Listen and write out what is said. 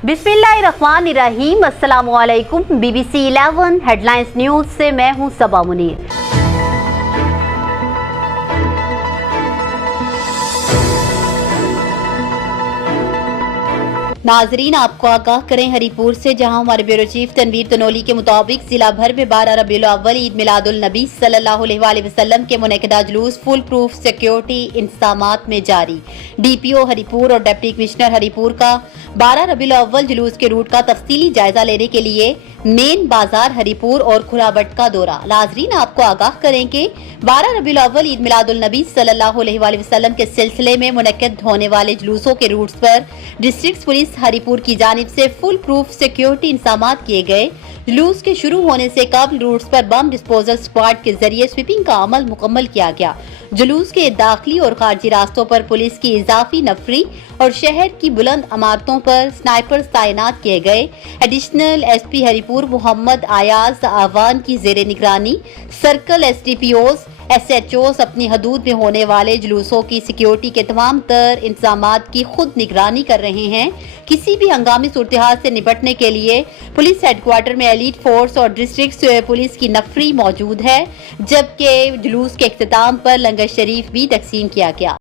बिस्मिल्लाहिर्रहमानिर्रहीम। अस्सलामु अलैकुम। BBC 11 हेडलाइंस न्यूज से मैं हूं सबा मुनीर। नाजरीन, आपको आगाह करें हरिपुर से, जहां हमारे ब्यूरो चीफ तनवीर तनोली के मुताबिक जिला भर में 12 रबीउल अव्वल ईद मिलादुल नबी सल्लल्लाहु अलैहि वसल्लम के मुनक़िदा जुलूस फुल प्रूफ सिक्योरिटी इंतज़ामात में जारी। DPO हरिपुर और डिप्टी कमिश्नर हरिपुर का 12 रबीउल अव्वल जुलूस के रूट का तफसीली जायजा लेने के लिए मेन बाजार हरिपुर और खुराबट का दौरा। नाजरीन, आपको आगाह करें कि 12 रबीउल अव्वल ईद मिलादुल नबी सल्लल्लाहु अलैहि वसल्लम के सिलसिले में मुनक्किद होने वाले जुलूसों के रूट्स पर डिस्ट्रिक्ट पुलिस हरिपुर की जानिब से फुल प्रूफ सिक्योरिटी इंतजामात किए गए। जुलूस के शुरू होने से कबल रूट्स पर बम डिस्पोजल स्क्वाड के जरिए स्वीपिंग का अमल मुकम्मल किया गया। जुलूस के दाखिली और खारजी रास्तों पर पुलिस की इजाफी नफरी और शहर की बुलंद इमारतों पर स्नाइपर्स तैनात किए गए। एडिशनल SP हरिपुर मोहम्मद आयाज आवान की जेर निगरानी सर्कल SDPOs SHOs अपनी हदूद में होने वाले जुलूसों की सिक्योरिटी के तमाम तर इंतजामात की खुद निगरानी कर रहे हैं। किसी भी हंगामी सूरत-ए-हाल से निपटने के लिए पुलिस हेडक्वार्टर में एलीट फोर्स और डिस्ट्रिक्ट पुलिस की नफरी मौजूद है, जबकि जुलूस के इख्तिताम पर लंगर शरीफ भी तकसीम किया गया।